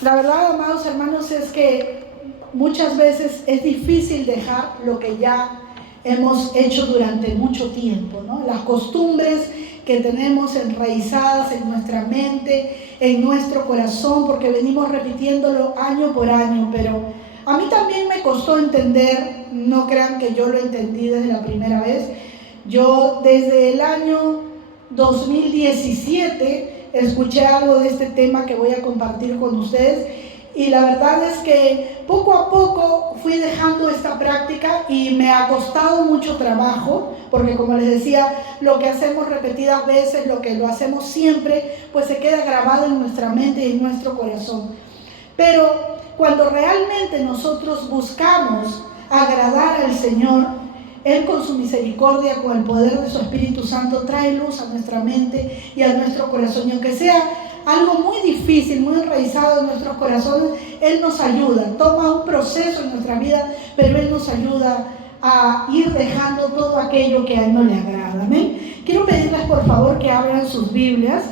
La verdad, amados hermanos, es que muchas veces es difícil dejar lo que ya hemos hecho durante mucho tiempo, ¿no? Las costumbres que tenemos enraizadas en nuestra mente, en nuestro corazón, porque venimos repitiéndolo año por año, pero a mí también me costó entender, no crean que yo lo entendí desde la primera vez. Yo desde el año 2017 escuché algo de este tema que voy a compartir con ustedes, y la verdad es que poco a poco fui dejando esta práctica y me ha costado mucho trabajo, porque como les decía, lo que hacemos repetidas veces, lo que lo hacemos siempre, pues se queda grabado en nuestra mente y en nuestro corazón. Pero cuando realmente nosotros buscamos agradar al Señor, Él con su misericordia, con el poder de su Espíritu Santo, trae luz a nuestra mente y a nuestro corazón. Y aunque sea algo muy difícil, muy enraizado en nuestros corazones, Él nos ayuda, toma un proceso en nuestra vida, pero Él nos ayuda a ir dejando todo aquello que a Él no le agrada. Amén. Quiero pedirles por favor que abran sus Biblias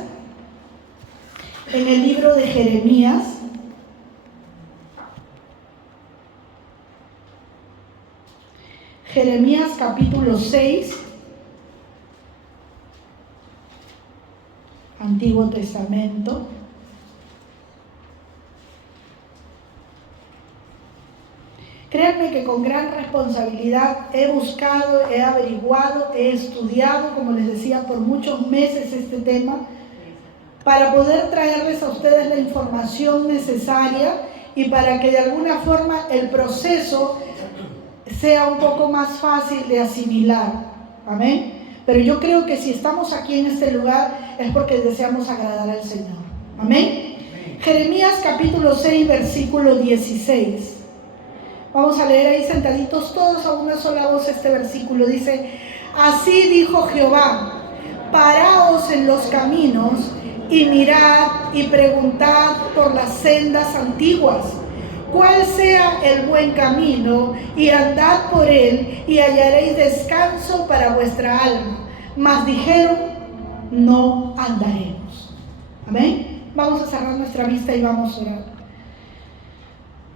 en el libro de Jeremías. Jeremías capítulo 6, Antiguo Testamento. Créanme que con gran responsabilidad he buscado, he averiguado, he estudiado, como les decía, por muchos meses este tema, para poder traerles a ustedes la información necesaria y para que de alguna forma el proceso sea un poco más fácil de asimilar. Amén. Pero yo creo que si estamos aquí en este lugar es porque deseamos agradar al Señor. Amén. Jeremías capítulo 6, versículo 16. Vamos a leer ahí sentaditos todos a una sola voz este versículo. Dice: así dijo Jehová, paraos en los caminos y mirad y preguntad por las sendas antiguas, cuál sea el buen camino, y andad por él, y hallaréis descanso para vuestra alma. Mas dijeron: no andaremos. Amén. Vamos a cerrar nuestra vista y vamos a orar.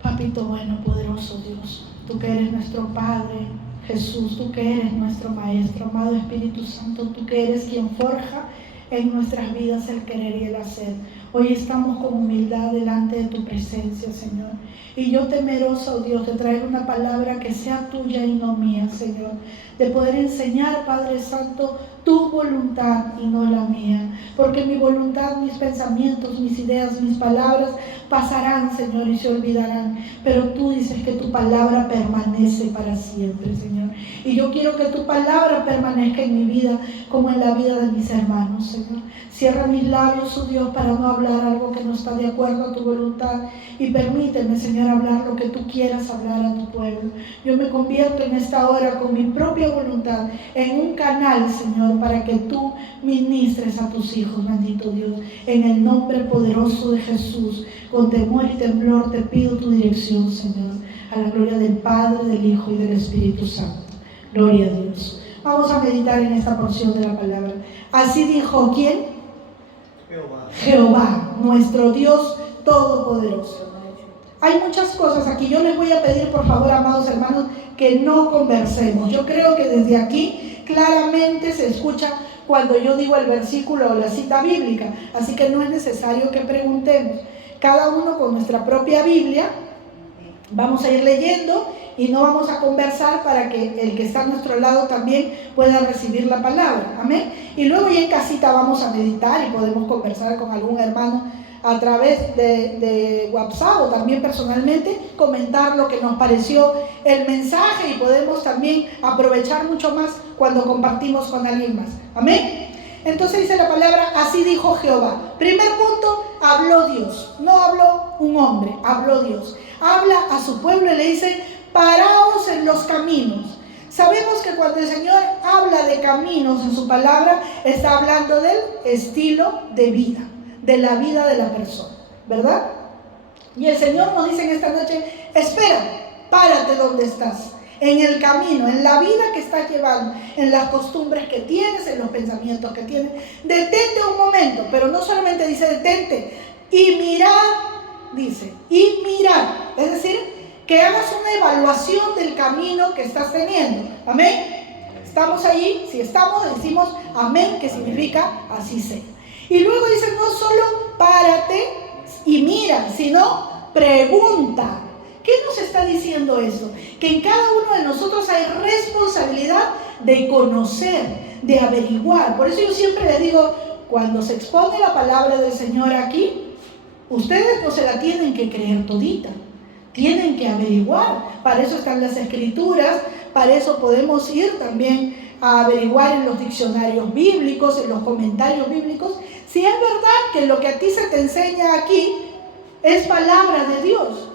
Papito bueno, poderoso Dios, tú que eres nuestro Padre, Jesús, tú que eres nuestro Maestro, amado Espíritu Santo, tú que eres quien forja en nuestras vidas el querer y el hacer. Hoy estamos con humildad delante de tu presencia, Señor. Y yo temerosa, oh Dios, de traer una palabra que sea tuya y no mía, Señor. De poder enseñar, Padre Santo, tu voluntad y no la mía. Porque mi voluntad, mis pensamientos, mis ideas, mis palabras pasarán, Señor, y se olvidarán. Pero tú dices que tu palabra permanece para siempre, Señor. Y yo quiero que tu palabra permanezca en mi vida como en la vida de mis hermanos, Señor. Cierra mis labios, oh Dios, para no hablar algo que no está de acuerdo a tu voluntad. Y permíteme, Señor, hablar lo que tú quieras hablar a tu pueblo. Yo me convierto en esta hora con mi propia voluntad en un canal, Señor, para que tú ministres a tus hijos, bendito Dios. En el nombre poderoso de Jesús, con temor y temblor te pido tu dirección, Señor. A la gloria del Padre, del Hijo y del Espíritu Santo. Gloria a Dios. Vamos a meditar en esta porción de la palabra. Así dijo, ¿quién? Jehová, nuestro Dios todopoderoso. Hay muchas cosas aquí. Yo les voy a pedir, por favor, amados hermanos, que no conversemos. Yo creo que desde aquí claramente se escucha cuando yo digo el versículo o la cita bíblica. Así que no es necesario que preguntemos. Cada uno con nuestra propia Biblia vamos a ir leyendo y no vamos a conversar, para que el que está a nuestro lado también pueda recibir la palabra. Amén. Y luego ya en casita vamos a meditar y podemos conversar con algún hermano a través de WhatsApp o también personalmente, comentar lo que nos pareció el mensaje, y podemos también aprovechar mucho más cuando compartimos con alguien más. Amén. Entonces dice la palabra: así dijo Jehová. Primer punto, habló Dios. No habló un hombre, habló Dios. Habla a su pueblo y le dice: paraos en los caminos. Sabemos que cuando el Señor habla de caminos en su palabra, está hablando del estilo de vida, de la vida de la persona, ¿verdad? Y el Señor nos dice en esta noche: espera, párate donde estás, en el camino, en la vida que estás llevando, en las costumbres que tienes, en los pensamientos que tienes. Detente un momento, pero no solamente dice detente, y mirad dice, y mirar. Es decir, que hagas una evaluación del camino que estás teniendo. ¿Amén? ¿Estamos allí? Si estamos, decimos amén, que significa así sea. Y luego dice, no solo párate y mira, sino pregunta. ¿Qué nos está diciendo eso? Que en cada uno de nosotros hay responsabilidad de conocer, de averiguar. Por eso yo siempre les digo, cuando se expone la palabra del Señor aquí, ustedes no se la tienen que creer todita. Tienen que averiguar. Para eso están las escrituras, para eso podemos ir también a averiguar en los diccionarios bíblicos, en los comentarios bíblicos, si es verdad que lo que a ti se te enseña aquí es palabra de Dios.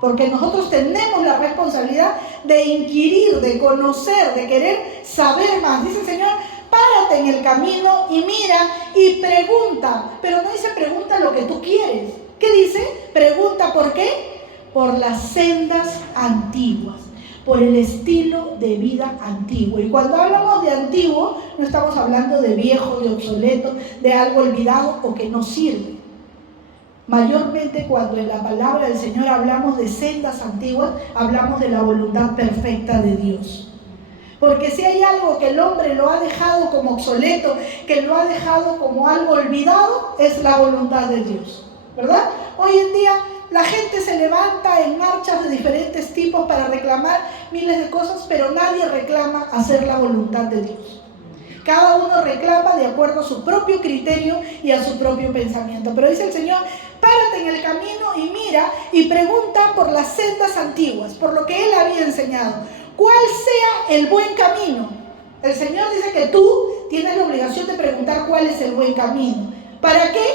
Porque nosotros tenemos la responsabilidad de inquirir, de conocer, de querer saber más. Dice el Señor, párate en el camino y mira y pregunta. Pero no dice pregunta lo que tú quieres. ¿Qué dice? Pregunta, ¿por qué? Por las sendas antiguas, por el estilo de vida antiguo. Y cuando hablamos de antiguo, no estamos hablando de viejo, de obsoleto, de algo olvidado o que no sirve. Mayormente cuando en la palabra del Señor hablamos de sendas antiguas, hablamos de la voluntad perfecta de Dios. Porque si hay algo que el hombre lo ha dejado como obsoleto, que lo ha dejado como algo olvidado, es la voluntad de Dios, ¿verdad? Hoy en día la gente se levanta en marchas de diferentes tipos para reclamar miles de cosas, pero nadie reclama hacer la voluntad de Dios. Cada uno reclama de acuerdo a su propio criterio y a su propio pensamiento. Pero dice el Señor, párate en el camino y mira y pregunta por las sendas antiguas, por lo que Él había enseñado. ¿Cuál sea el buen camino? El Señor dice que tú tienes la obligación de preguntar cuál es el buen camino. ¿Para qué?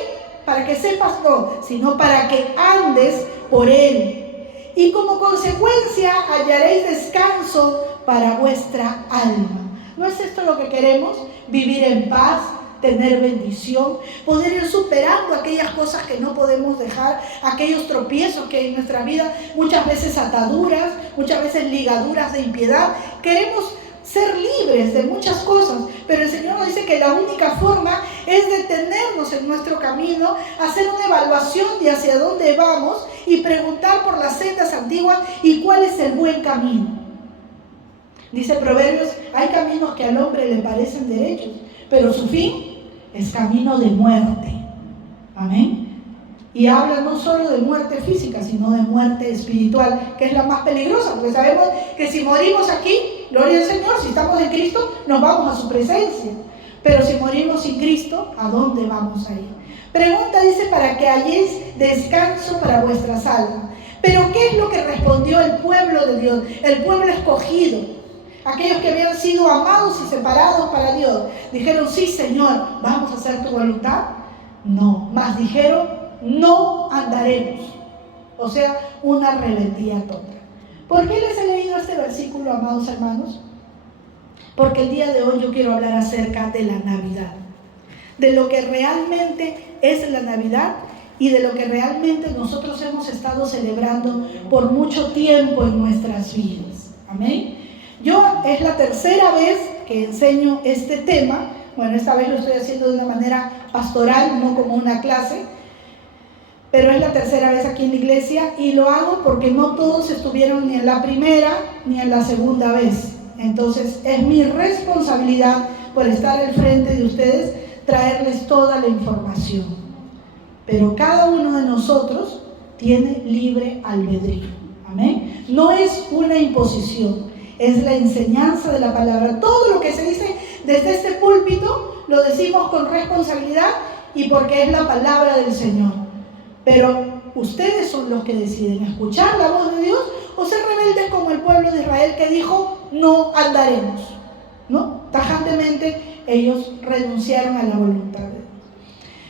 Para que sepas no, sino para que andes por Él. Y como consecuencia hallaréis descanso para vuestra alma. ¿No es esto lo que queremos? Vivir en paz, tener bendición, poder ir superando aquellas cosas que no podemos dejar, aquellos tropiezos que hay en nuestra vida, muchas veces ataduras, muchas veces ligaduras de impiedad. Queremos ser libres de muchas cosas, pero el Señor nos dice que la única forma es detenernos en nuestro camino, hacer una evaluación de hacia dónde vamos y preguntar por las sendas antiguas y cuál es el buen camino. Dice Proverbios, hay caminos que al hombre le parecen derechos, pero su fin es camino de muerte. Amén. Y habla no solo de muerte física, sino de muerte espiritual, que es la más peligrosa, porque sabemos que si morimos aquí, gloria al Señor, si estamos en Cristo, nos vamos a su presencia. Pero si morimos sin Cristo, ¿a dónde vamos a ir? Pregunta, dice, para que halléis descanso para vuestras almas. Pero ¿qué es lo que respondió el pueblo de Dios? El pueblo escogido. Aquellos que habían sido amados y separados para Dios. Dijeron, sí, Señor, ¿vamos a hacer tu voluntad? No, más dijeron, no andaremos. O sea, una rebeldía total. ¿Por qué les he leído este versículo, amados hermanos? Porque el día de hoy yo quiero hablar acerca de la Navidad. De lo que realmente es la Navidad y de lo que realmente nosotros hemos estado celebrando por mucho tiempo en nuestras vidas. Amén. Yo es la tercera vez que enseño este tema. Bueno, esta vez lo estoy haciendo de una manera pastoral, no como una clase, pero es la tercera vez aquí en la iglesia y lo hago porque no todos estuvieron ni en la primera ni en la segunda vez. Entonces es mi responsabilidad por estar al frente de ustedes, traerles toda la información. Pero cada uno de nosotros tiene libre albedrío. Amén. No es una imposición. Es la enseñanza de la palabra. Todo lo que se dice desde este púlpito lo decimos con responsabilidad y porque es la palabra del Señor. Pero ustedes son los que deciden escuchar la voz de Dios o ser rebeldes como el pueblo de Israel que dijo, no andaremos. ¿No? Tajantemente ellos renunciaron a la voluntad de Dios.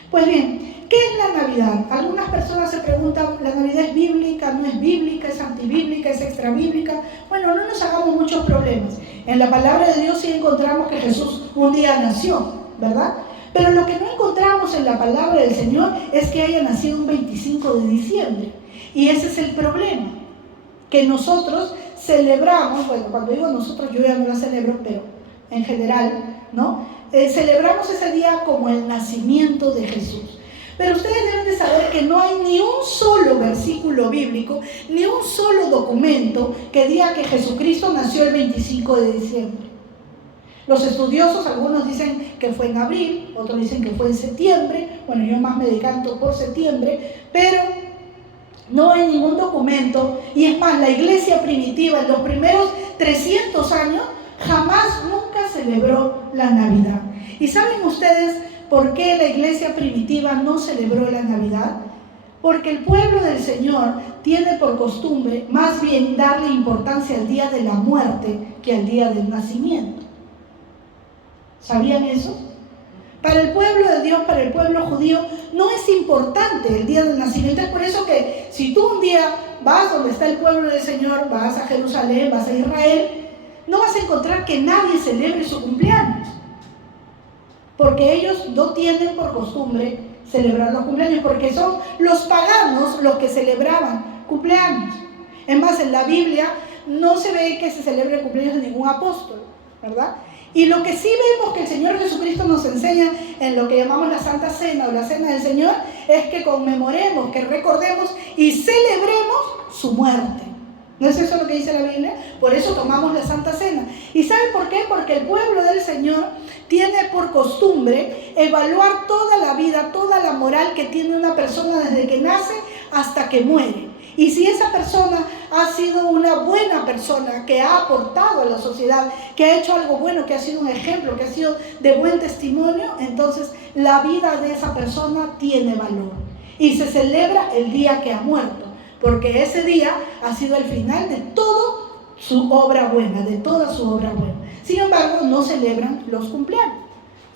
Pues bien, ¿qué es la Navidad? Algunas personas se preguntan, ¿la Navidad es bíblica, no es bíblica, es antibíblica, es extrabíblica? Bueno, no nos hagamos muchos problemas. En la palabra de Dios sí encontramos que Jesús un día nació, ¿verdad? Pero lo que no encontramos en la palabra del Señor es que haya nacido un 25 de diciembre. Y ese es el problema, que nosotros celebramos, bueno, cuando digo nosotros yo ya no la celebro, pero en general, ¿no? Celebramos ese día como el nacimiento de Jesús. Pero ustedes deben de saber que no hay ni un solo versículo versículo bíblico, ni un solo documento que diga que Jesucristo nació el 25 de diciembre. Los estudiosos, algunos dicen que fue en abril, otros dicen que fue en septiembre. Bueno, yo más me decanto por septiembre, pero no hay ningún documento. Y es más, la iglesia primitiva en los primeros 300 años jamás, nunca celebró la Navidad. ¿Y saben ustedes por qué la iglesia primitiva no celebró la Navidad? Porque el pueblo del Señor tiene por costumbre más bien darle importancia al día de la muerte que al día del nacimiento. ¿Sabían eso? Para el pueblo de Dios, para el pueblo judío, no es importante el día del nacimiento. Es por eso que si tú un día vas donde está el pueblo del Señor, vas a Jerusalén, vas a Israel, no vas a encontrar que nadie celebre su cumpleaños. Porque ellos no tienen por costumbre celebrar los cumpleaños, porque son los paganos los que celebraban cumpleaños. Es más, en la Biblia no se ve que se celebre el cumpleaños de ningún apóstol, ¿verdad? Y lo que sí vemos que el Señor Jesucristo nos enseña en lo que llamamos la Santa Cena o la Cena del Señor, es que conmemoremos, que recordemos y celebremos su muerte. ¿No es eso lo que dice la Biblia? Por eso tomamos la Santa Cena. ¿Y saben por qué? Porque el pueblo del Señor tiene por costumbre evaluar toda la vida, toda la moral que tiene una persona desde que nace hasta que muere. Y si esa persona ha sido una buena persona, que ha aportado a la sociedad, que ha hecho algo bueno, que ha sido un ejemplo, que ha sido de buen testimonio, entonces la vida de esa persona tiene valor. Y se celebra el día que ha muerto, porque ese día ha sido el final de toda su obra buena, de toda su obra buena. Sin embargo, no celebran los cumpleaños,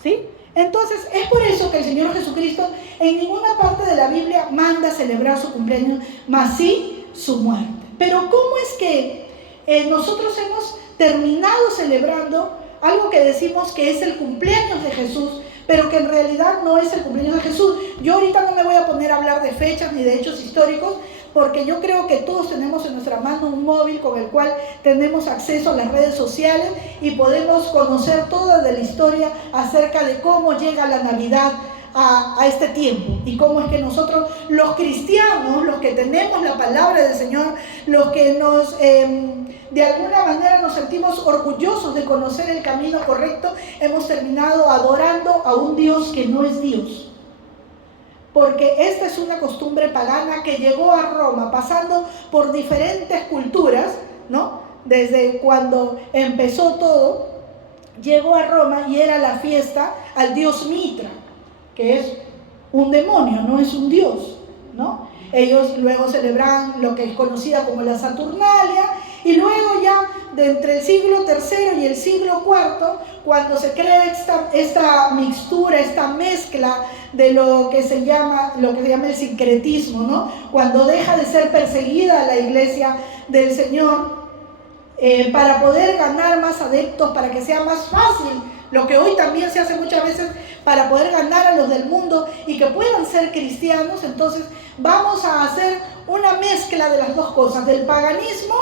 ¿sí? Entonces, es por eso que el Señor Jesucristo en ninguna parte de la Biblia manda celebrar su cumpleaños, mas sí su muerte. Pero ¿cómo es que nosotros hemos terminado celebrando algo que decimos que es el cumpleaños de Jesús, pero que en realidad no es el cumpleaños de Jesús? Yo ahorita no me voy a poner a hablar de fechas ni de hechos históricos, porque yo creo que todos tenemos en nuestra mano un móvil con el cual tenemos acceso a las redes sociales y podemos conocer toda de la historia acerca de cómo llega la Navidad a este tiempo y cómo es que nosotros los cristianos, los que tenemos la palabra del Señor, los que de alguna manera nos sentimos orgullosos de conocer el camino correcto, hemos terminado adorando a un Dios que no es Dios. Porque esta es una costumbre pagana que llegó a Roma, pasando por diferentes culturas, ¿no? Desde cuando empezó todo, llegó a Roma y era la fiesta al dios Mitra, que es un demonio, no es un dios, ¿no? Ellos luego celebraban lo que es conocida como la Saturnalia, y luego ya de entre el siglo III y el siglo IV, cuando se crea esta mixtura, esta mezcla de lo que se llama el sincretismo, ¿no? Cuando deja de ser perseguida la iglesia del Señor, para poder ganar más adeptos, para que sea más fácil, lo que hoy también se hace muchas veces, para poder ganar a los del mundo y que puedan ser cristianos. Entonces vamos a hacer una mezcla de las dos cosas, del paganismo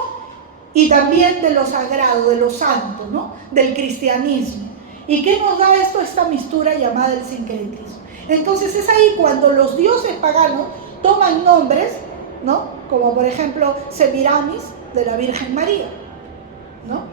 y también de lo sagrado, de lo santo, ¿no? Del cristianismo. ¿Y qué nos da esto? Esta mixtura llamada el sincretismo. Entonces es ahí cuando los dioses paganos toman nombres, ¿no? Como por ejemplo Semiramis, de la Virgen María, ¿no?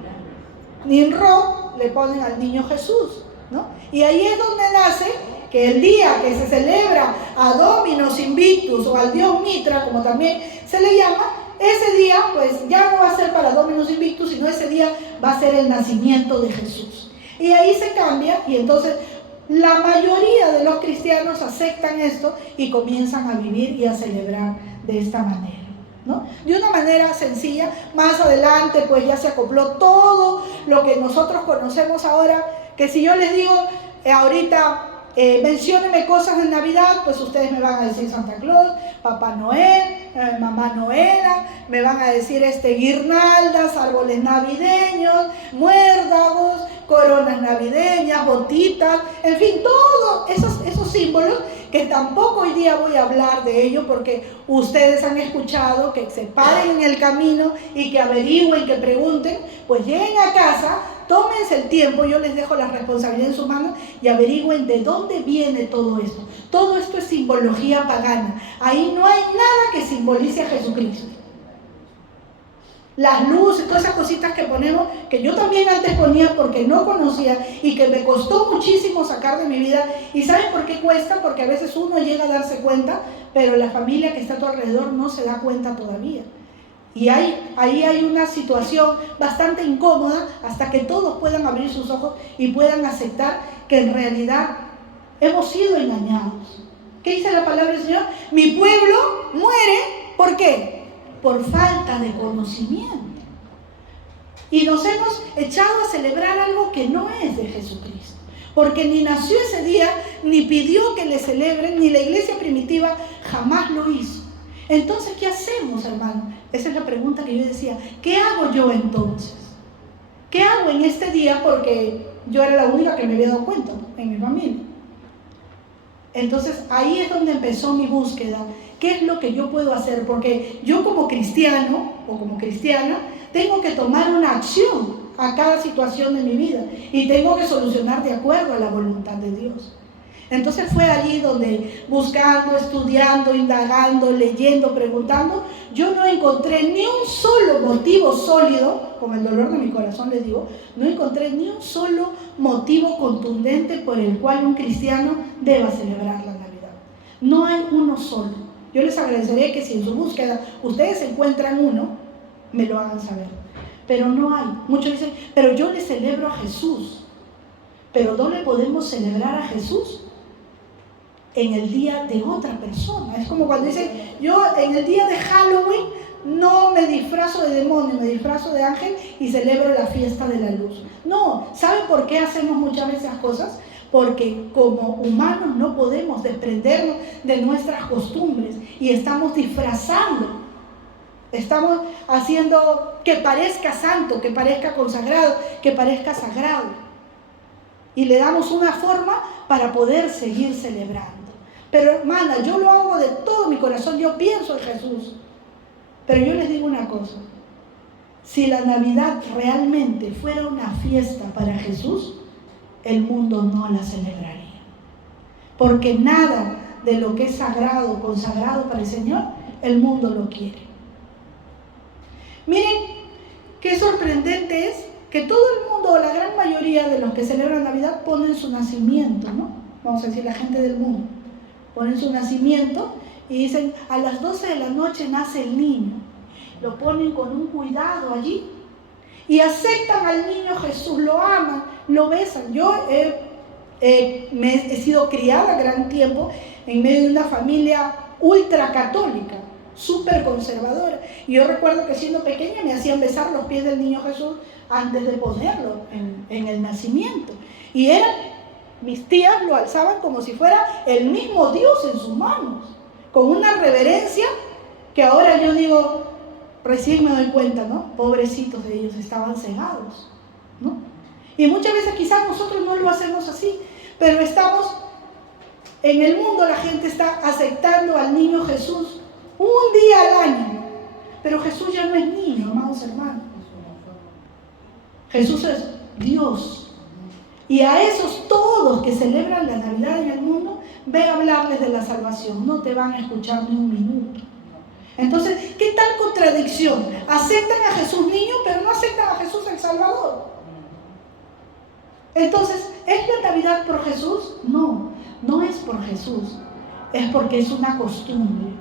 Nimrod le ponen al niño Jesús, ¿no? Y ahí es donde nace que el día que se celebra a Dominus Invictus o al dios Mitra, como también se le llama, ese día pues ya no va a ser para Dominus Invictus, sino ese día va a ser el nacimiento de Jesús. Y ahí se cambia, y entonces la mayoría de los cristianos aceptan esto y comienzan a vivir y a celebrar de esta manera, ¿no? De una manera sencilla. Más adelante pues ya se acopló todo lo que nosotros conocemos ahora, que si yo les digo ahorita menciónenme cosas de Navidad, pues ustedes me van a decir Santa Claus, Papá Noel, Mamá Noela, me van a decir guirnaldas, árboles navideños, muérdagos, coronas navideñas, botitas, en fin, todos esos símbolos que tampoco hoy día voy a hablar de ello, porque ustedes han escuchado que se paren en el camino y que averigüen, que pregunten, pues lleguen a casa, tómense el tiempo, yo les dejo la responsabilidad en sus manos y averigüen de dónde viene todo esto. Todo esto es simbología pagana. Ahí no hay nada que simbolice a Jesucristo. Las luces, todas esas cositas que ponemos, que yo también antes ponía porque no conocía y que me costó muchísimo sacar de mi vida. ¿Y saben por qué cuesta? Porque a veces uno llega a darse cuenta, pero la familia que está a tu alrededor no se da cuenta todavía. Y ahí hay una situación bastante incómoda hasta que todos puedan abrir sus ojos y puedan aceptar que en realidad hemos sido engañados. ¿Qué dice la palabra del Señor? Mi pueblo muere, ¿por qué? Por falta de conocimiento. Y nos hemos echado a celebrar algo que no es de Jesucristo. Porque ni nació ese día, ni pidió que le celebren, ni la iglesia primitiva jamás lo hizo. Entonces, ¿qué hacemos, hermano? Esa es la pregunta que yo decía. ¿Qué hago yo entonces? ¿Qué hago en este día? Porque yo era la única que me había dado cuenta, ¿no?, en mi familia. Entonces, ahí es donde empezó mi búsqueda. ¿Qué es lo que yo puedo hacer? Porque yo como cristiano o como cristiana tengo que tomar una acción a cada situación de mi vida y tengo que solucionar de acuerdo a la voluntad de Dios. Entonces fue allí donde, buscando, estudiando, indagando, leyendo, preguntando, yo no encontré ni un solo motivo sólido, con el dolor de mi corazón les digo, no encontré ni un solo motivo contundente por el cual un cristiano deba celebrar la Navidad. No hay uno solo. Yo les agradecería que si en su búsqueda ustedes encuentran uno, me lo hagan saber. Pero no hay. Muchos dicen, pero yo le celebro a Jesús. Pero no le podemos celebrar a Jesús en el día de otra persona. Es como cuando dicen, yo en el día de Halloween no me disfrazo de demonio, me disfrazo de ángel y celebro la fiesta de la luz. No, ¿saben por qué hacemos muchas veces esas cosas? Porque como humanos no podemos desprendernos de nuestras costumbres y estamos disfrazando, estamos haciendo que parezca santo, que parezca consagrado, que parezca sagrado. Y le damos una forma para poder seguir celebrando. Pero hermana, yo lo hago de todo mi corazón, yo pienso en Jesús. Pero yo les digo una cosa, si la Navidad realmente fuera una fiesta para Jesús, el mundo no la celebraría. Porque nada de lo que es sagrado, consagrado para el Señor, el mundo lo quiere. Miren, qué sorprendente es que todo el mundo, o la gran mayoría de los que celebran Navidad, ponen su nacimiento, ¿no? Vamos a decir, la gente del mundo. Ponen su nacimiento y dicen, a las 12 de la noche nace el niño. Lo ponen con un cuidado allí y aceptan al niño Jesús, lo aman, lo besan. Yo he sido criada gran tiempo en medio de una familia ultracatólica, súper conservadora. Y yo recuerdo que siendo pequeña me hacían besar los pies del niño Jesús antes de ponerlo en el nacimiento. Y mis tías lo alzaban como si fuera el mismo Dios en sus manos, con una reverencia que ahora yo digo, recién me doy cuenta, ¿no? Pobrecitos de ellos, estaban cegados, ¿no? Y muchas veces quizás nosotros no lo hacemos así, pero estamos, en el mundo la gente está aceptando al niño Jesús un día al año, pero Jesús ya no es niño, amados hermanos. Jesús es Dios. Y a esos todos que celebran la Navidad en el mundo, ve a hablarles de la salvación, no te van a escuchar ni un minuto. Entonces, ¿qué tal contradicción? Aceptan a Jesús niño, pero no aceptan a Jesús el Salvador. Entonces, ¿es la Navidad por Jesús? No, no es por Jesús, es porque es una costumbre.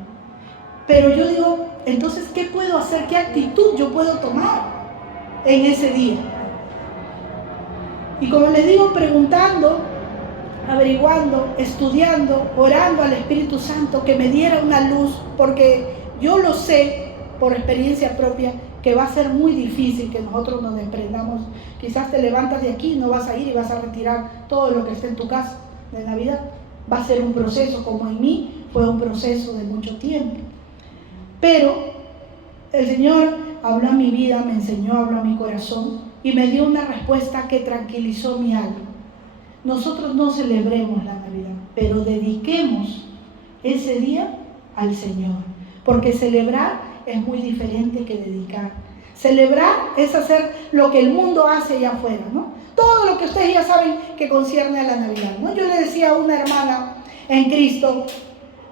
Pero yo digo, entonces, ¿qué puedo hacer? ¿Qué actitud yo puedo tomar en ese día? Y como les digo, preguntando, averiguando, estudiando, orando al Espíritu Santo que me diera una luz, porque yo lo sé por experiencia propia que va a ser muy difícil que nosotros nos desprendamos. Quizás te levantas de aquí, no vas a ir y vas a retirar todo lo que esté en tu casa de Navidad. Va a ser un proceso, como en mí fue un proceso de mucho tiempo. Pero el Señor habló a mi vida, me enseñó, habló a mi corazón y me dio una respuesta que tranquilizó mi alma. Nosotros no celebremos la Navidad, pero dediquemos ese día al Señor. Porque celebrar es muy diferente que dedicar. Celebrar es hacer lo que el mundo hace allá afuera, ¿no? Todo lo que ustedes ya saben que concierne a la Navidad, ¿no? Yo le decía a una hermana en Cristo,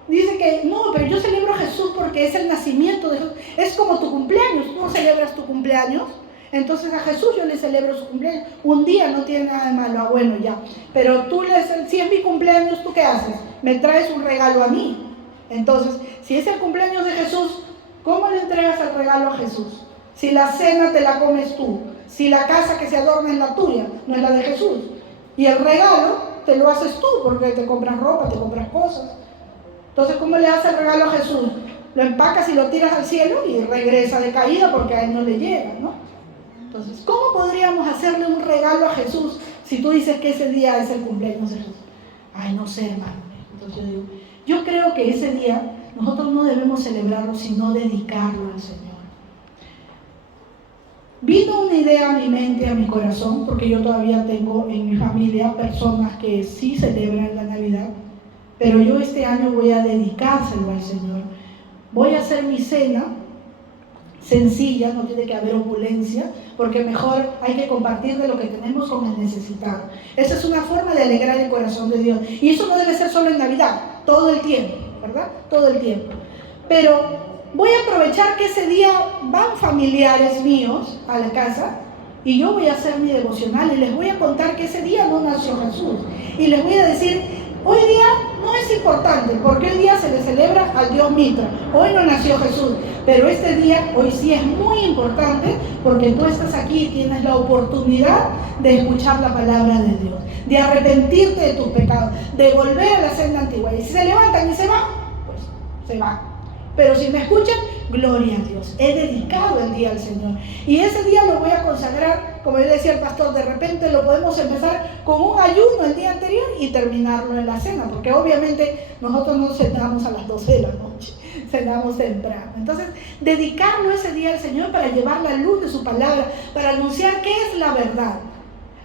dice que no, pero yo celebro a Jesús porque es el nacimiento de Jesús. Es como tu cumpleaños, tú no celebras tu cumpleaños. Entonces a Jesús yo le celebro su cumpleaños. Un día no tiene nada de malo, bueno ya. Pero si es mi cumpleaños, ¿tú qué haces? Me traes un regalo a mí. Entonces, si es el cumpleaños de Jesús, ¿cómo le entregas el regalo a Jesús? Si la cena te la comes tú, si la casa que se adorna es la tuya, no es la de Jesús. Y el regalo te lo haces tú, porque te compras ropa, te compras cosas. Entonces, ¿cómo le haces el regalo a Jesús? Lo empacas y lo tiras al cielo y regresa de caída porque a él no le llega, ¿no? Entonces, ¿cómo podríamos hacerle un regalo a Jesús si tú dices que ese día es el cumpleaños de Jesús? Ay, no sé, hermano. Entonces yo digo, yo creo que ese día nosotros no debemos celebrarlo, sino dedicarlo al Señor. Vino una idea a mi mente, a mi corazón, porque yo todavía tengo en mi familia personas que sí celebran la Navidad, pero yo este año voy a dedicárselo al Señor. Voy a hacer mi cena sencilla, no tiene que haber opulencia, porque mejor hay que compartir de lo que tenemos con el necesitado. Esa es una forma de alegrar el corazón de Dios. Y eso no debe ser solo en Navidad, todo el tiempo, ¿verdad? Todo el tiempo. Pero voy a aprovechar que ese día van familiares míos a la casa y yo voy a hacer mi devocional y les voy a contar que ese día no nació Jesús. Y les voy a decir, hoy día no es importante, porque hoy día se le celebra al Dios Mitra. Hoy no nació Jesús, pero este día, hoy sí es muy importante, porque tú estás aquí y tienes la oportunidad de escuchar la palabra de Dios, de arrepentirte de tus pecados, de volver a la senda antigua. Y si se levantan y se van, pues se van. Pero si me escuchan, gloria a Dios. He dedicado el día al Señor. Y ese día lo voy a consagrar, como yo decía el pastor, de repente lo podemos empezar con un ayuno el día anterior y terminarlo en la cena, porque obviamente nosotros no cenamos a las 12 de la noche, cenamos temprano. Entonces, dedicarlo ese día al Señor para llevar la luz de su palabra, para anunciar qué es la verdad.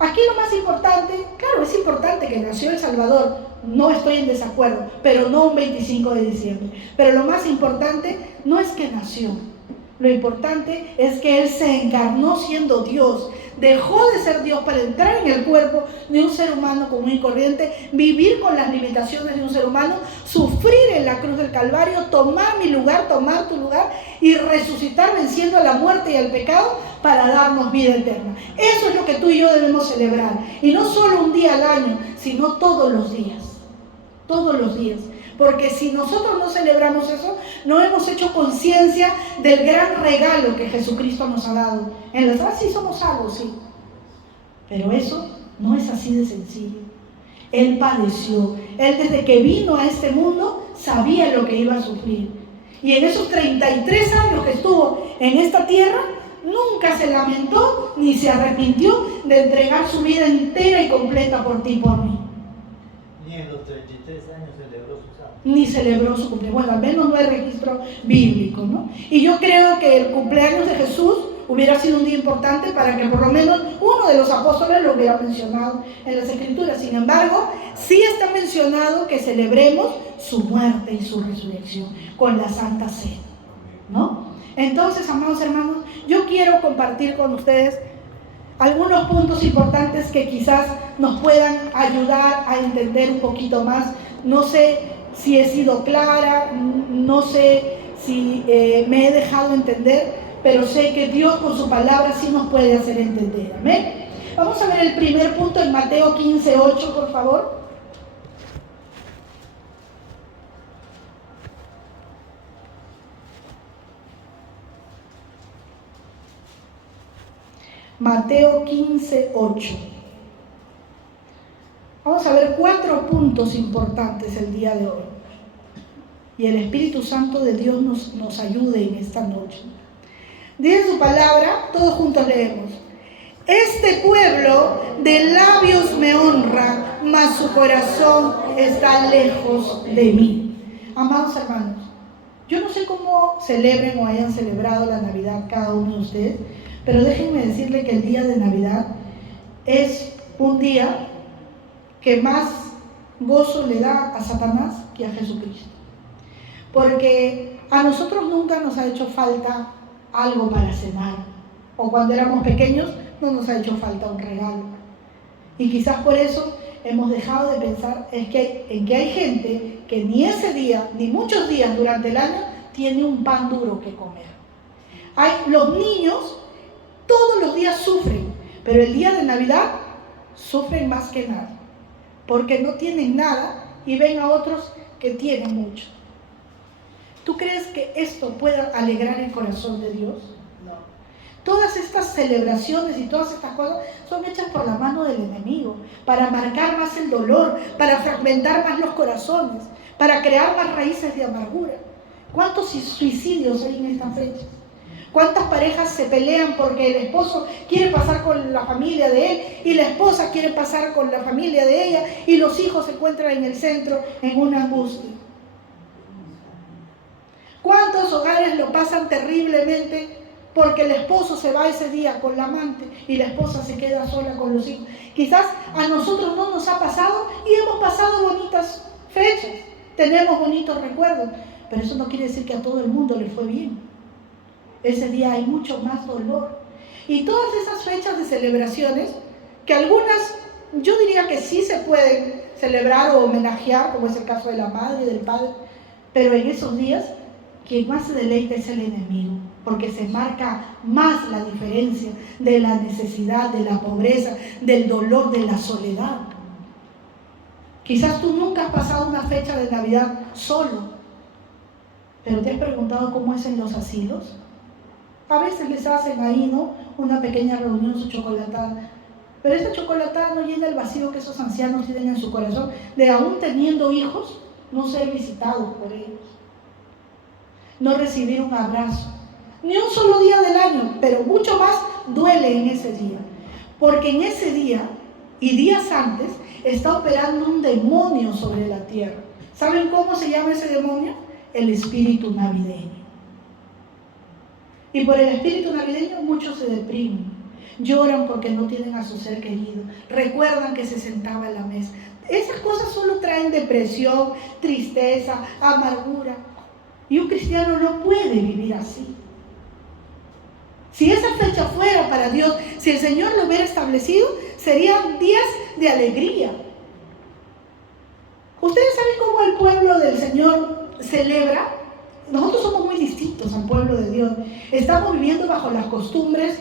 Aquí lo más importante, claro, es importante que nació el Salvador, no estoy en desacuerdo, pero no un 25 de diciembre. Pero lo más importante no es que nació, lo importante es que Él se encarnó siendo Dios, dejó de ser Dios para entrar en el cuerpo de un ser humano común y corriente, vivir con las limitaciones de un ser humano, sufrir en la cruz del Calvario, tomar mi lugar, tomar tu lugar y resucitar venciendo a la muerte y al pecado para darnos vida eterna. Eso es lo que tú y yo debemos celebrar, y no solo un día al año, sino todos los días. Todos los días, porque si nosotros no celebramos eso, no hemos hecho conciencia del gran regalo que Jesucristo nos ha dado. En la verdad sí somos salvos, sí, pero eso no es así de sencillo. Él padeció, Él desde que vino a este mundo sabía lo que iba a sufrir, y en esos 33 años que estuvo en esta tierra, nunca se lamentó ni se arrepintió de entregar su vida entera y completa por ti y por mí. Ni en los 33 años celebró su santo. Ni celebró su cumpleaños. Bueno, al menos no hay registro bíblico, ¿no? Y yo creo que el cumpleaños de Jesús hubiera sido un día importante para que por lo menos uno de los apóstoles lo hubiera mencionado en las Escrituras. Sin embargo, sí está mencionado que celebremos su muerte y su resurrección con la Santa Cena, ¿no? Entonces, amados hermanos, yo quiero compartir con ustedes algunos puntos importantes que quizás nos puedan ayudar a entender un poquito más. No sé si he sido clara, no sé si me he dejado entender, pero sé que Dios con su palabra sí nos puede hacer entender. Amén. Vamos a ver el primer punto en Mateo 15:8, por favor. Mateo 15:8. Vamos a ver 4 puntos importantes el día de hoy. Y el Espíritu Santo de Dios nos ayude en esta noche. Dice su palabra, todos juntos leemos: este pueblo de labios me honra, mas su corazón está lejos de mí. Amados hermanos, yo no sé cómo celebren o hayan celebrado la Navidad cada uno de ustedes, pero déjenme decirle que el día de Navidad es un día que más gozo le da a Satanás que a Jesucristo. Porque a nosotros nunca nos ha hecho falta algo para cenar. o cuando éramos pequeños no nos ha hecho falta un regalo. Y quizás por eso hemos dejado de pensar en que hay gente que ni ese día, ni muchos días durante el año, tiene un pan duro que comer. Los niños todos los días sufren, pero el día de Navidad sufren más que nada, porque no tienen nada y ven a otros que tienen mucho. ¿Tú crees que esto pueda alegrar el corazón de Dios? No. Todas estas celebraciones y todas estas cosas son hechas por la mano del enemigo, para marcar más el dolor, para fragmentar más los corazones, para crear más raíces de amargura. ¿Cuántos suicidios hay en esta fecha? ¿Cuántas parejas se pelean porque el esposo quiere pasar con la familia de él y la esposa quiere pasar con la familia de ella y los hijos se encuentran en el centro en una angustia? ¿Cuántos hogares lo pasan terriblemente porque el esposo se va ese día con la amante y la esposa se queda sola con los hijos? Quizás a nosotros no nos ha pasado y hemos pasado bonitas fechas, tenemos bonitos recuerdos, pero eso no quiere decir que a todo el mundo le fue bien. Ese día hay mucho más dolor. Y todas esas fechas de celebraciones, que algunas yo diría que sí se pueden celebrar o homenajear, como es el caso de la madre y del padre, pero en esos días quien más se deleita es el enemigo, porque se marca más la diferencia de la necesidad, de la pobreza, del dolor, de la soledad. Quizás tú nunca has pasado una fecha de Navidad solo, pero ¿te has preguntado cómo es en los asilos? A veces les hacen ahí, ¿no?, una pequeña reunión, su chocolatada. Pero esta chocolatada no llena el vacío que esos ancianos tienen en su corazón, de aún teniendo hijos, no ser visitados por ellos. No recibir un abrazo. Ni un solo día del año, pero mucho más duele en ese día. Porque en ese día, y días antes, está operando un demonio sobre la tierra. ¿Saben cómo se llama ese demonio? El espíritu navideño. Y por el espíritu navideño muchos se deprimen, lloran porque no tienen a su ser querido, recuerdan que se sentaba en la mesa. Esas cosas solo traen depresión, tristeza, amargura. Y un cristiano no puede vivir así. Si esa fecha fuera para Dios, si el Señor lo hubiera establecido, serían días de alegría. ¿Ustedes saben cómo el pueblo del Señor celebra? Nosotros somos muy distintos al pueblo de Dios. Estamos viviendo bajo las costumbres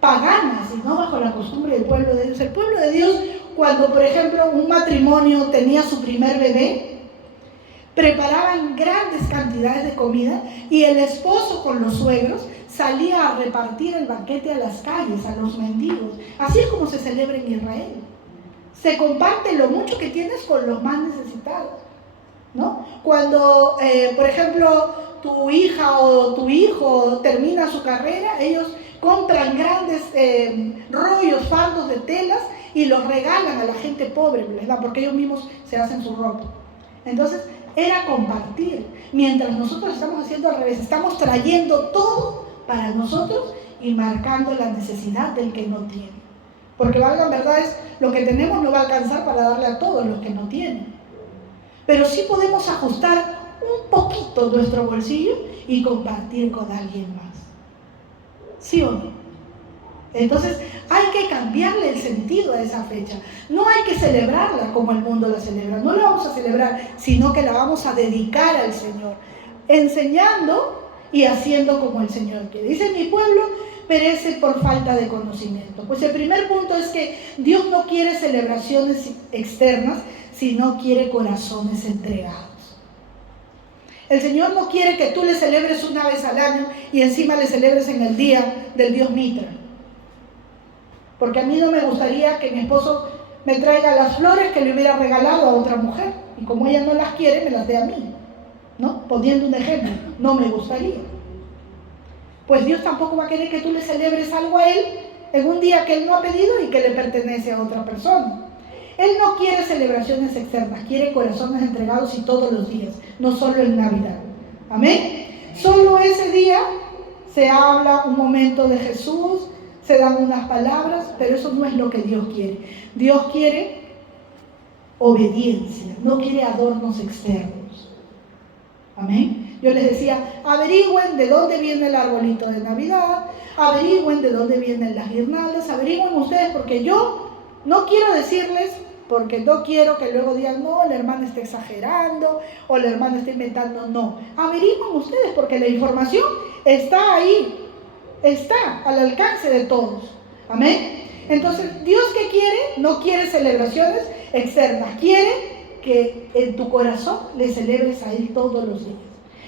paganas y no bajo la costumbre del pueblo de Dios. El pueblo de Dios, cuando por ejemplo un matrimonio tenía su primer bebé, preparaban grandes cantidades de comida y el esposo con los suegros salía a repartir el banquete a las calles, a los mendigos. Así es como se celebra en Israel. Se comparte lo mucho que tienes con los más necesitados, ¿no? Cuando, por ejemplo, tu hija o tu hijo termina su carrera, ellos compran grandes rollos, fardos de telas y los regalan a la gente pobre, ¿verdad? Porque ellos mismos se hacen su ropa. Entonces, era compartir. Mientras nosotros estamos haciendo al revés, estamos trayendo todo para nosotros y marcando la necesidad del que no tiene. Porque valgan verdades, lo que tenemos no va a alcanzar para darle a todos los que no tienen. Pero sí podemos ajustar un poquito nuestro bolsillo y compartir con alguien más. ¿Sí o no? Entonces hay que cambiarle el sentido a esa fecha. No hay que celebrarla como el mundo la celebra. No la vamos a celebrar, sino que la vamos a dedicar al Señor, enseñando y haciendo como el Señor quiere. Dice: mi pueblo perece por falta de conocimiento. Pues el primer punto es que Dios no quiere celebraciones externas, sino quiere corazones entregados. El Señor no quiere que tú le celebres una vez al año y encima le celebres en el día del Dios Mitra. Porque a mí no me gustaría que mi esposo me traiga las flores que le hubiera regalado a otra mujer. Y como ella no las quiere, me las dé a mí, ¿no? Poniendo un ejemplo, no me gustaría. Pues Dios tampoco va a querer que tú le celebres algo a Él en un día que Él no ha pedido y que le pertenece a otra persona. Él no quiere celebraciones externas, quiere corazones entregados y todos los días, no solo en Navidad. ¿Amén? Solo ese día se habla un momento de Jesús, se dan unas palabras, pero eso no es lo que Dios quiere. Dios quiere obediencia, no quiere adornos externos. ¿Amén? Yo les decía, averigüen de dónde viene el arbolito de Navidad, averigüen de dónde vienen las guirnaldas, averigüen ustedes, porque yo no quiero decirles, porque no quiero que luego digan, no, la hermana está exagerando, o la hermana está inventando, no. Averigüen ustedes, porque la información está ahí, está al alcance de todos. Amén. Entonces, ¿Dios qué quiere? No quiere celebraciones externas, quiere que en tu corazón le celebres a Él todos los días.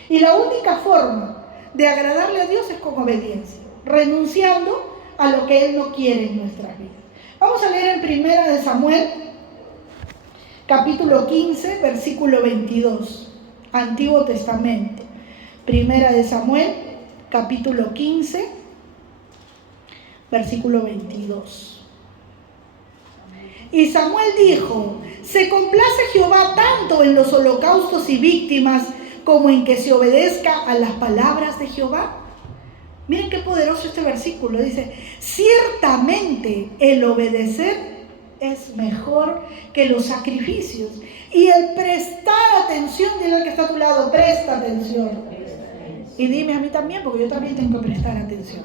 Y la única forma de agradarle a Dios es con obediencia, renunciando a lo que Él no quiere en nuestras vidas. Vamos a leer en Primera de Samuel, capítulo 15, versículo 22, Antiguo Testamento. Primera de Samuel, capítulo 15, versículo 22. Y Samuel dijo, ¿se complace Jehová tanto en los holocaustos y víctimas como en que se obedezca a las palabras de Jehová? Miren qué poderoso este versículo. Dice, ciertamente el obedecer es mejor que los sacrificios. Y el prestar atención, dile al que está a tu lado, presta atención. Y dime a mí también, porque yo también tengo que prestar atención.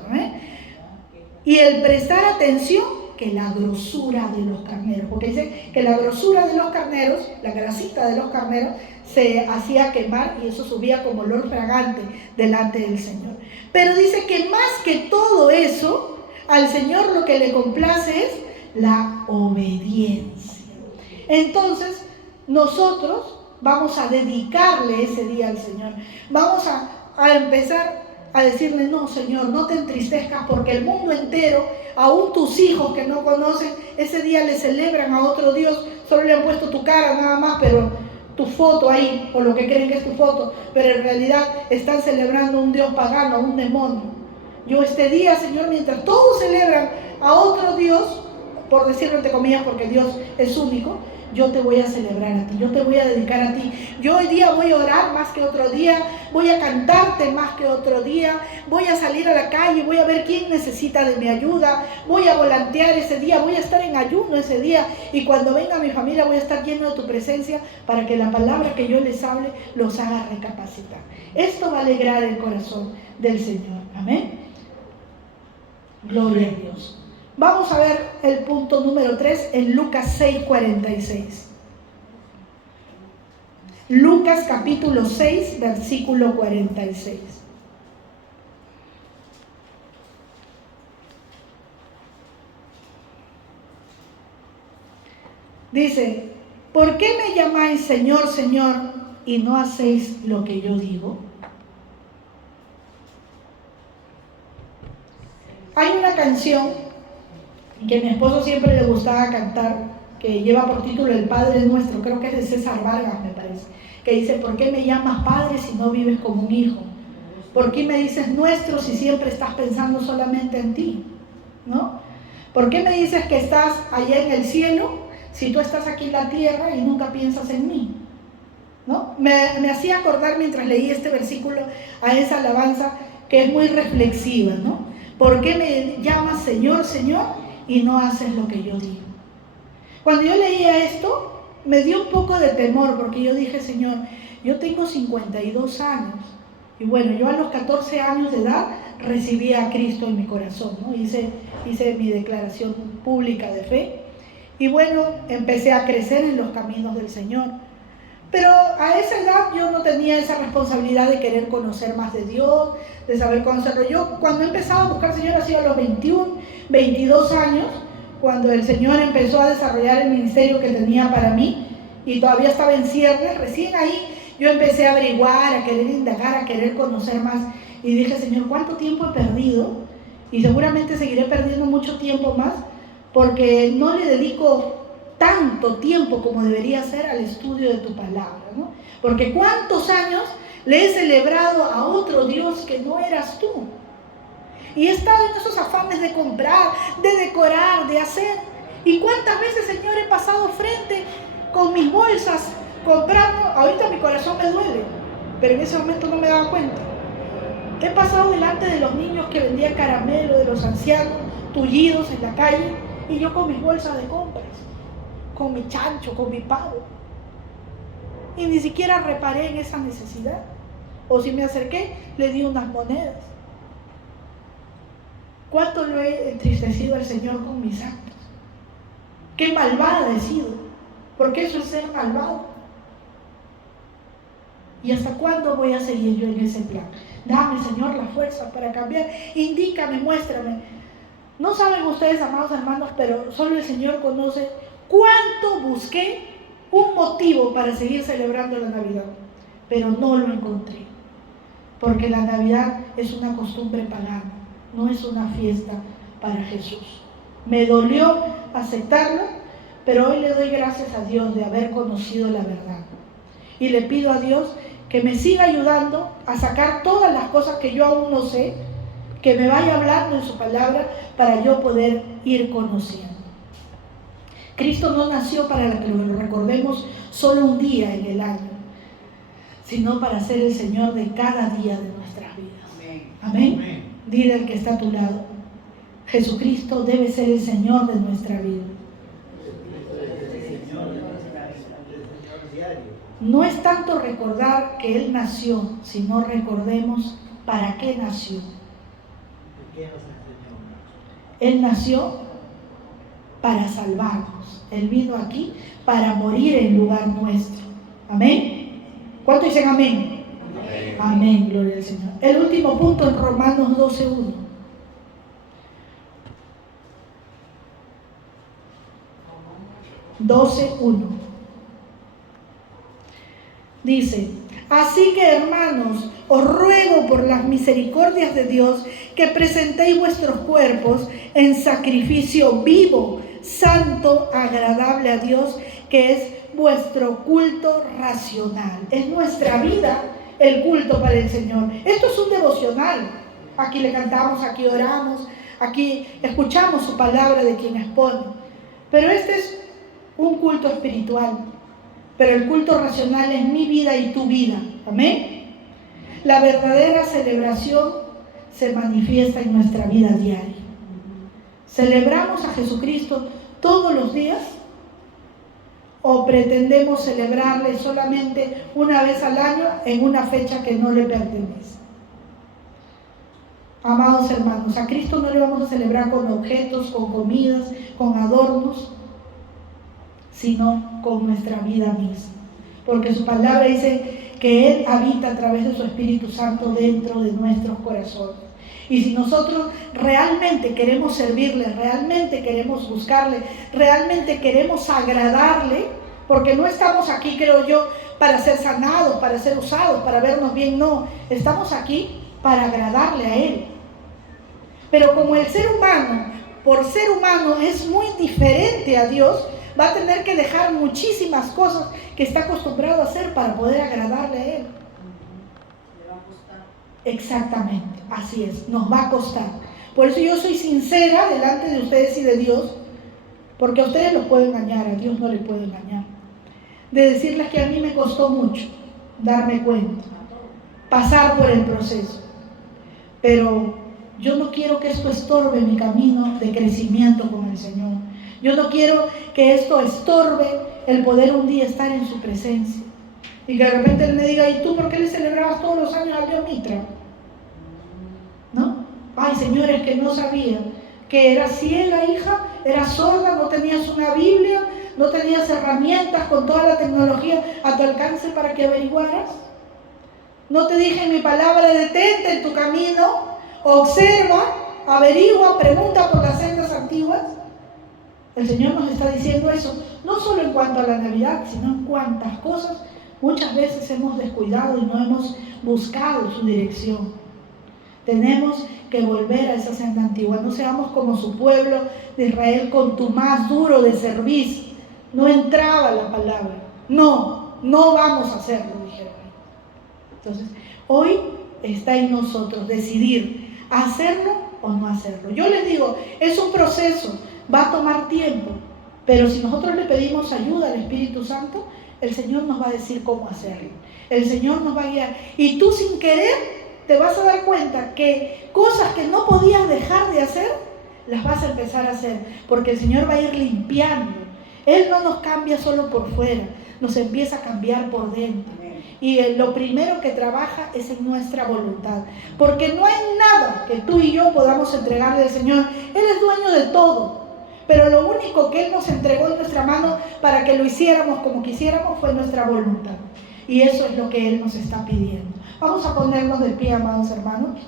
Y el prestar atención que la grosura de los carneros, porque dice que la grosura de los carneros, la grasita de los carneros, se hacía quemar y eso subía como olor fragante delante del Señor. Pero dice que más que todo eso, al Señor lo que le complace es la obediencia. Entonces, nosotros vamos a dedicarle ese día al Señor. Vamos a empezar a decirle, no, Señor, no te entristezcas, porque el mundo entero, aún tus hijos que no conocen, ese día le celebran a otro Dios, solo le han puesto tu cara nada más, pero tu foto ahí, o lo que creen que es tu foto, pero en realidad están celebrando a un Dios pagano, a un demonio. Yo este día, Señor, mientras todos celebran a otro Dios, por decirlo entre comillas, porque Dios es único, yo te voy a celebrar a ti, yo te voy a dedicar a ti. Yo hoy día voy a orar más que otro día, voy a cantarte más que otro día, voy a salir a la calle, voy a ver quién necesita de mi ayuda, voy a volantear ese día, voy a estar en ayuno ese día, y cuando venga mi familia voy a estar lleno de tu presencia para que la palabra que yo les hable los haga recapacitar. Esto va a alegrar el corazón del Señor. Amén. Gloria a Dios. Vamos a ver el punto número 3 en Lucas 6:46. Lucas capítulo 6, versículo 46. Dice, ¿por qué me llamáis Señor, Señor, y no hacéis lo que yo digo? Hay una canción que a mi esposo siempre le gustaba cantar, que lleva por título El Padre Nuestro, creo que es de César Vargas, me parece, que dice, ¿por qué me llamas Padre si no vives como un hijo? ¿Por qué me dices nuestro si siempre estás pensando solamente en ti? ¿No? ¿Por qué me dices que estás allá en el cielo si tú estás aquí en la tierra y nunca piensas en mí? ¿No? Me hacía acordar mientras leí este versículo a esa alabanza que es muy reflexiva, ¿no? ¿Por qué me llamas Señor, Señor, y no haces lo que yo digo? Cuando yo leía esto, me dio un poco de temor, porque yo dije, Señor, yo tengo 52 años, y bueno, yo a los 14 años de edad recibí a Cristo en mi corazón, ¿no? Hice mi declaración pública de fe, y bueno, empecé a crecer en los caminos del Señor. Pero a esa edad yo no tenía esa responsabilidad de querer conocer más de Dios, de saber conocerlo. Yo cuando empezaba a buscar al Señor ha sido a los 21, 22 años, cuando el Señor empezó a desarrollar el ministerio que tenía para mí, y todavía estaba en ciernes. Recién ahí yo empecé a averiguar, a querer indagar, a querer conocer más, y dije, Señor, ¿cuánto tiempo he perdido? Y seguramente seguiré perdiendo mucho tiempo más, porque no le dedico tanto tiempo como debería ser al estudio de tu palabra, ¿no? Porque cuántos años le he celebrado a otro Dios que no eras tú. Y he estado en esos afanes de comprar, de decorar, de hacer. Y cuántas veces, Señor, he pasado frente con mis bolsas comprando. Ahorita mi corazón me duele, pero en ese momento no me daba cuenta. He pasado delante de los niños que vendían caramelo, de los ancianos tullidos en la calle, y yo con mis bolsas de compras, con mi chancho, con mi pavo, y ni siquiera reparé en esa necesidad. O si me acerqué, le di unas monedas. ¿Cuánto lo he entristecido al Señor con mis actos? Qué malvada he sido, porque eso es ser malvado. ¿Y hasta cuándo voy a seguir yo en ese plan? Dame, Señor, la fuerza para cambiar. Indícame, muéstrame. No saben ustedes, amados hermanos, pero solo el Señor conoce cuánto busqué un motivo para seguir celebrando la Navidad, pero no lo encontré, porque la Navidad es una costumbre pagana, no es una fiesta para Jesús. Me dolió aceptarlo, pero hoy le doy gracias a Dios de haber conocido la verdad. Y le pido a Dios que me siga ayudando a sacar todas las cosas que yo aún no sé, que me vaya hablando en su palabra para yo poder ir conociendo. Cristo no nació para que lo recordemos solo un día en el año, sino para ser el Señor de cada día de nuestras vidas. Amén. Amén. Dile al que está a tu lado: Jesucristo debe ser el Señor de nuestra vida. No es tanto recordar que Él nació, sino recordemos para qué nació. Él nació para salvarnos. Él vino aquí para morir en lugar nuestro. Amén. ¿Cuántos dicen amén? Amén. Amén, gloria al Señor. El último punto en Romanos 12:1. Dice: así que, hermanos, os ruego por las misericordias de Dios que presentéis vuestros cuerpos en sacrificio vivo, santo, agradable a Dios, que es vuestro culto racional. Es nuestra vida el culto para el Señor. Esto es un devocional. Aquí le cantamos, aquí oramos, aquí escuchamos su palabra de quien expone. Pero este es un culto espiritual. Pero el culto racional es mi vida y tu vida. Amén. La verdadera celebración se manifiesta en nuestra vida diaria. ¿Celebramos a Jesucristo todos los días? ¿O pretendemos celebrarle solamente una vez al año en una fecha que no le pertenece? Amados hermanos, a Cristo no le vamos a celebrar con objetos, con comidas, con adornos, sino con nuestra vida misma. Porque su palabra dice que Él habita a través de su Espíritu Santo dentro de nuestros corazones. Y si nosotros realmente queremos servirle, realmente queremos buscarle, realmente queremos agradarle, porque no estamos aquí, creo yo, para ser sanados, para ser usados, para vernos bien, no. Estamos aquí para agradarle a Él. Pero como el ser humano, por ser humano, es muy diferente a Dios, va a tener que dejar muchísimas cosas que está acostumbrado a hacer para poder agradarle a Él. Le va a costar. Exactamente, así es, nos va a costar. Por eso yo soy sincera delante de ustedes y de Dios, porque a ustedes los puedo engañar, a Dios no les puedo engañar. De decirles que a mí me costó mucho darme cuenta, pasar por el proceso. Pero yo no quiero que esto estorbe mi camino de crecimiento con el Señor. Yo no quiero que esto estorbe el poder un día estar en su presencia. Y que de repente Él me diga: ¿y tú por qué le celebrabas todos los años al Dios Mitra? ¿No? Ay, señores, que no sabía. Que era ciega, hija, era sorda, no tenías una Biblia, no tenías herramientas con toda la tecnología a tu alcance para que averiguaras. No te dije en mi palabra: detente en tu camino, observa, averigua, pregunta por las sendas antiguas. El Señor nos está diciendo eso, no solo en cuanto a la Navidad, sino en cuantas cosas muchas veces hemos descuidado y no hemos buscado su dirección. Tenemos que volver a esa senda antigua. No seamos como su pueblo de Israel, con tu más duro de servicio. No entraba la palabra. No vamos a hacerlo, dijeron. Entonces, hoy está en nosotros decidir hacerlo o no hacerlo. Yo les digo, es un proceso. Va a tomar tiempo, pero si nosotros le pedimos ayuda al Espíritu Santo, el Señor nos va a decir cómo hacerlo. El Señor nos va a guiar. Y tú, sin querer, te vas a dar cuenta que cosas que no podías dejar de hacer, las vas a empezar a hacer, porque el Señor va a ir limpiando. Él no nos cambia solo por fuera, nos empieza a cambiar por dentro. Y lo primero que trabaja es en nuestra voluntad. Porque no hay nada que tú y yo podamos entregarle al Señor. Él es dueño de todo. Pero lo único que Él nos entregó en nuestra mano para que lo hiciéramos como quisiéramos fue nuestra voluntad. Y eso es lo que Él nos está pidiendo. Vamos a ponernos de pie, amados hermanos.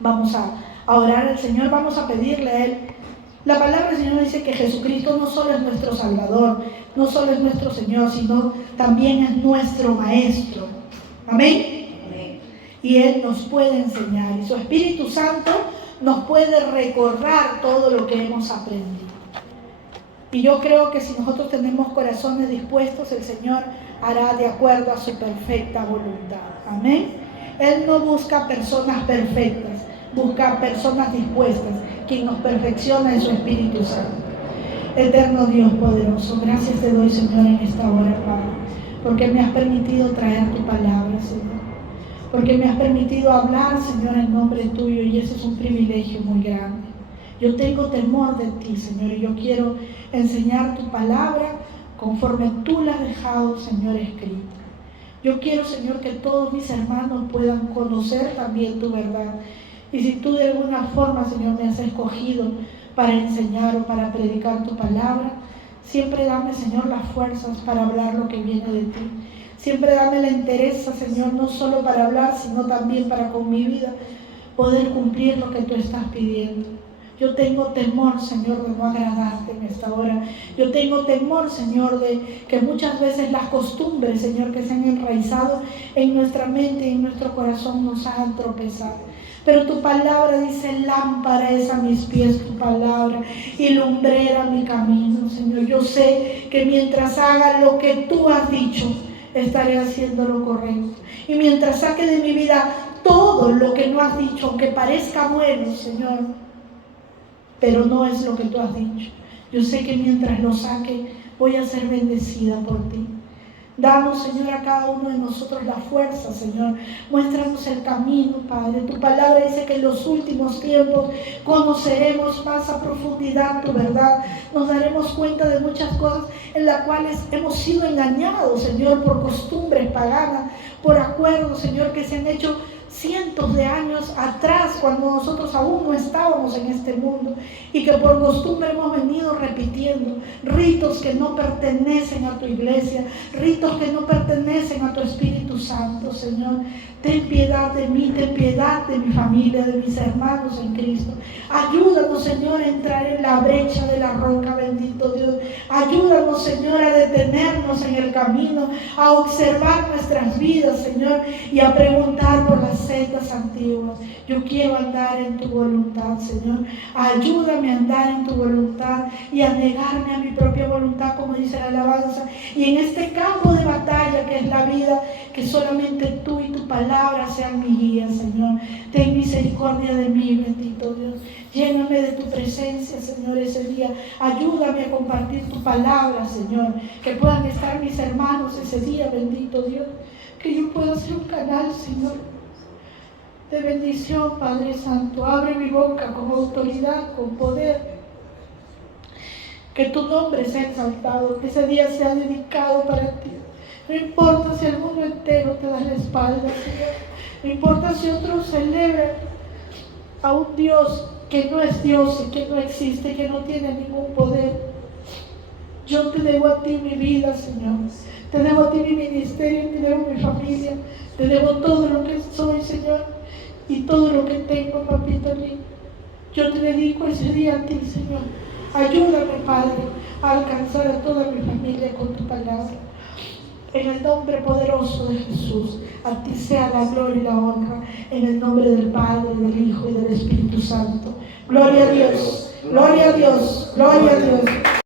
Vamos a orar al Señor, vamos a pedirle a Él. La palabra del Señor dice que Jesucristo no solo es nuestro Salvador, no solo es nuestro Señor, sino también es nuestro Maestro. Amén. Amén. Y Él nos puede enseñar, y su Espíritu Santo nos puede recordar todo lo que hemos aprendido. Y yo creo que si nosotros tenemos corazones dispuestos, el Señor hará de acuerdo a su perfecta voluntad. Amén. Él no busca personas perfectas, busca personas dispuestas, quien nos perfecciona en su Espíritu Santo. Eterno Dios poderoso, gracias te doy, Señor, en esta hora, Padre, porque me has permitido traer tu palabra, Señor, porque me has permitido hablar, Señor, en nombre tuyo, y eso es un privilegio muy grande. Yo tengo temor de ti, Señor, y yo quiero enseñar tu palabra conforme tú la has dejado, Señor, escrita. Yo quiero, Señor, que todos mis hermanos puedan conocer también tu verdad. Y si tú de alguna forma, Señor, me has escogido para enseñar o para predicar tu palabra, siempre dame, Señor, las fuerzas para hablar lo que viene de ti. Siempre dame la entereza, Señor, no solo para hablar, sino también para con mi vida poder cumplir lo que tú estás pidiendo. Yo tengo temor, Señor, de no agradarte en esta hora. Yo tengo temor, Señor, de que muchas veces las costumbres, Señor, que se han enraizado en nuestra mente y en nuestro corazón nos hagan tropezar. Pero tu palabra dice: lámpara es a mis pies tu palabra y lumbrera mi camino, Señor. Yo sé que mientras haga lo que tú has dicho, estaré haciendo lo correcto. Y mientras saque de mi vida todo lo que no has dicho, aunque parezca bueno, Señor, pero no es lo que tú has dicho, yo sé que mientras lo saque voy a ser bendecida por ti. Danos, Señor, a cada uno de nosotros la fuerza, Señor. Muéstranos el camino, Padre. Tu palabra dice que en los últimos tiempos conoceremos más a profundidad tu verdad. Nos daremos cuenta de muchas cosas en las cuales hemos sido engañados, Señor, por costumbres paganas, por acuerdos, Señor, que se han hecho cientos de años atrás, cuando nosotros aún no estábamos en este mundo, y que por costumbre hemos venido repitiendo ritos que no pertenecen a tu iglesia, ritos que no pertenecen a tu Espíritu Santo. Señor, ten piedad de mí, ten piedad de mi familia, de mis hermanos en Cristo. Ayúdanos, Señor, a entrar en la brecha de la roca, bendito Dios. Ayúdanos, Señor, a detenernos en el camino, a observar nuestras vidas, Señor, y a preguntar por las sendas antiguas. Yo quiero andar en tu voluntad, Señor. Ayúdame a andar en tu voluntad y a negarme a mi propia voluntad, como dice la alabanza. Y en este campo de batalla que es la vida, que solamente tú y tu palabra sean mi guía, Señor. Ten misericordia de mí, bendito Dios. Lléname de tu presencia, Señor, ese día. Ayúdame a compartir tu palabra, Señor. Que puedan estar mis hermanos ese día, bendito Dios. Que yo pueda ser un canal, Señor, de bendición, Padre Santo. Abre mi boca con autoridad, con poder. Que tu nombre sea exaltado, que ese día sea dedicado para ti. No importa si el mundo entero te da la espalda, Señor. No importa si otros celebran a un Dios que no es Dios y que no existe, que no tiene ningún poder. Yo te debo a ti mi vida, Señor. Te debo a ti mi ministerio, te debo mi familia. Te debo todo lo que soy, Señor, y todo lo que tengo, papito lindo. Yo te dedico ese día a ti, Señor. Ayúdame, Padre, a alcanzar a toda mi familia con tu palabra. En el nombre poderoso de Jesús, a ti sea la gloria y la honra, en el nombre del Padre, del Hijo y del Espíritu Santo. Gloria a Dios, gloria a Dios, gloria a Dios.